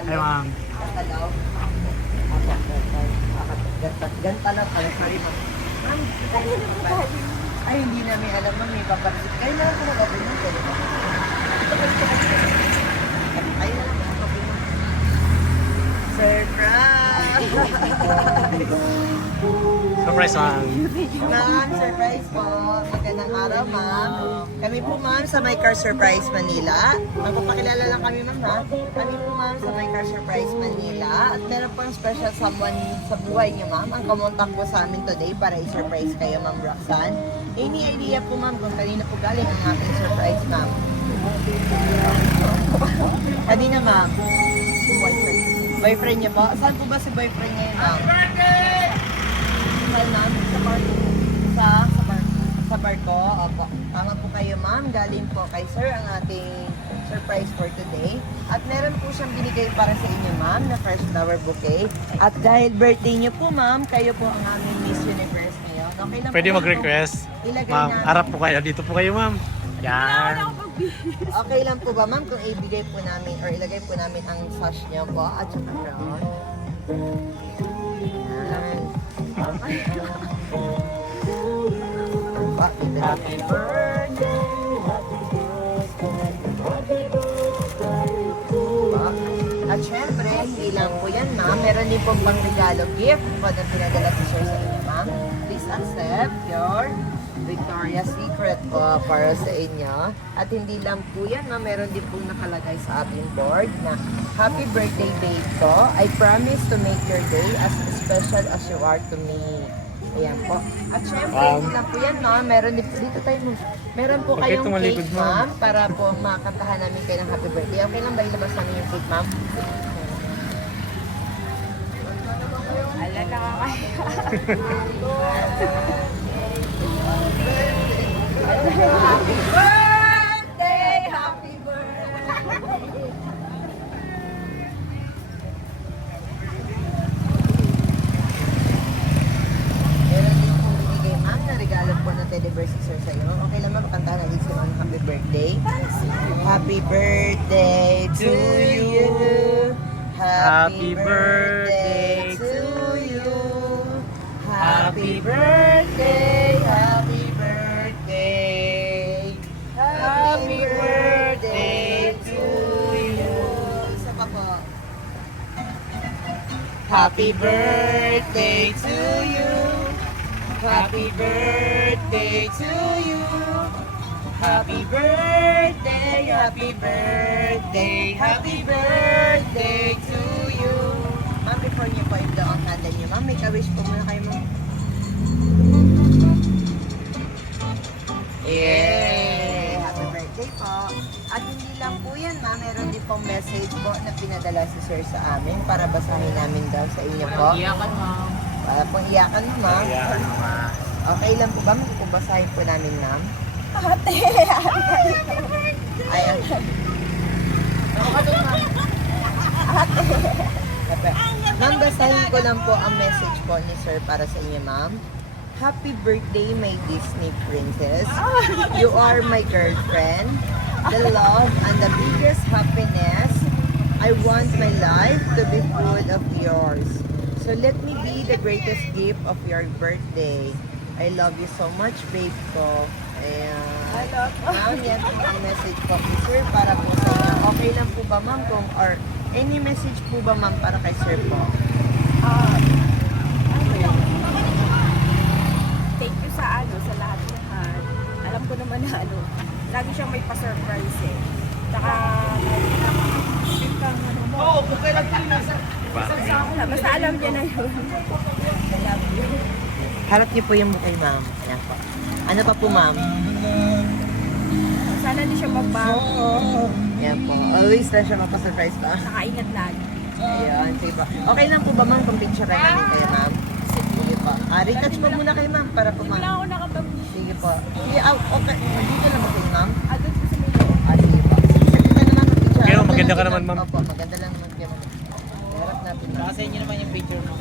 Ay, ma'am. Gantalaw. Gantalaw. Sorry, ma'am. Ma'am, ay, hindi namin alam, ma'am. May papalit. Kayo na lang po mag-open mo. Pwede mo. Ayun na lang po mag-open mo. Surprise! Surprise, ma'am. Ma'am, surprise po. Magandang araw, ma'am. Kami po, ma'am, sa My Car Surprise Manila. Magpapakilala lang kami, ma'am, ha? Kami po, ma'am, sa My Car Surprise Manila. At meron po ang special someone sa buhay niyo, ma'am. Ang kamontak po sa amin today para i-surprise kayo, ma'am Roxanne. Any idea po, ma'am, kung kanina po galing ang ating surprise, ma'am? Kanina, ma'am. Boyfriend. Boyfriend niyo po? Saan po ba si boyfriend niya, ma'am? Saan, ma'am? Sa barko. Sa barko? Opo. Tama po kayo, ma'am. Galing po kay sir ang ating surprise for today. At meron po siyang binigay para sa inyo, ma'am, na fresh flower bouquet. At dahil birthday niyo po, ma'am, kayo po ang aming Miss Universe ngayon. Okay lang Pwede po, mag-request. Ilagay Ma'am, natin. harap po kayo. Dito po kayo, ma'am. Yan. Okay lang po ba, ma'am, kung ibigay po namin or ilagay po namin ang sash niyo po at saka crown? Yan. Happy birthday! At syempre, hindi lang po yan, ma'am. Meron din pong pang regalo gift po na pinadala si sir sa inyo, ma'am. Please accept your Victoria's Secret po para sa inyo. At hindi lang po yan, ma'am. Meron din pong nakalagay sa ating board na Happy Birthday Babe ko. I promise to make your day as special as you are to me. Ayan po. At syempre, hindi lang po yan, ma'am. Meron din po, dito tayo mo. Meron po Okay, kayong tumalikod, cake, ma'am. ma'am, para po makantahan namin kayo ng happy birthday. Okay lang ba ilabas namin yung cake, ma'am? Ala, nakakaya. Happy birthday! Happy birthday! Meron din po binigay, ma'am, na regalo po ng teddy bear si sir sa'yo. Okay lang, ma'am, kantahan natin si ma'am happy birthday. Happy birthday to you. Happy birthday to you. Happy birthday, happy birthday. Happy birthday to you. Isa pa po. Happy birthday to you. Happy birthday to you. Happy birthday, happy birthday, happy birthday to you. Ma'am, before niyo po i-blow ang candle niyo, ma'am, make a wish po muna kayo, ma'am. Yay! Happy birthday po. At hindi lang po yan, ma'am, meron din pong message po na pinadala si sir sa amin para basahin namin daw sa inyo po. Iyakan, ma'am. Para pong iyakan mo, ma'am. Ayan, ma'am. Okay lang po ba? Magpubasahin po namin, ma'am. Ate! Ayan. Ate! Ma'am, basahin ko lang po ang message po ni sir para sa inyo, ma'am. Happy birthday, my Disney princess. You are my girlfriend. The love and the biggest happiness. I want my life to be full of yours. So let me be the greatest gift of your birthday. I love you so much, babe ko. Ayan. I love you. Ma'am, yan po ang message po ni sir para po sa inyo. Okay lang po ba, ma'am? Kung, or any message po ba, ma'am, para kay sir po? Thank you sa sa lahat-lahat. Alam ko naman na lagi siyang may pa-surprise eh. Tsaka, basta alam niya na yun. I love you. Harap niyo po yung mukha, ma'am. Ayan po. Ano pa po, ma'am? Sana hindi siya magbago. Ayan po. Always na siya mapasurprise pa. Nakaingat lagi. Ayan, sige po. Okay lang po ba, ma'am, kung picture namin kayo, ma'am? Sige po. Retouch po muna kayo, ma'am, para po, Hindi lang ma'am. ako nakapag... Sige po. Sige, okay. Dito lang po kayo, ma'am. Doon po sa mga... Sige po. Sige na naman ang picture. Okay, maganda ka Okay naman, lang. ma'am. Opo, maganda lang naman kayo, ma'am. Harap natin, ma'am. Sa inyo naman yung picture mo.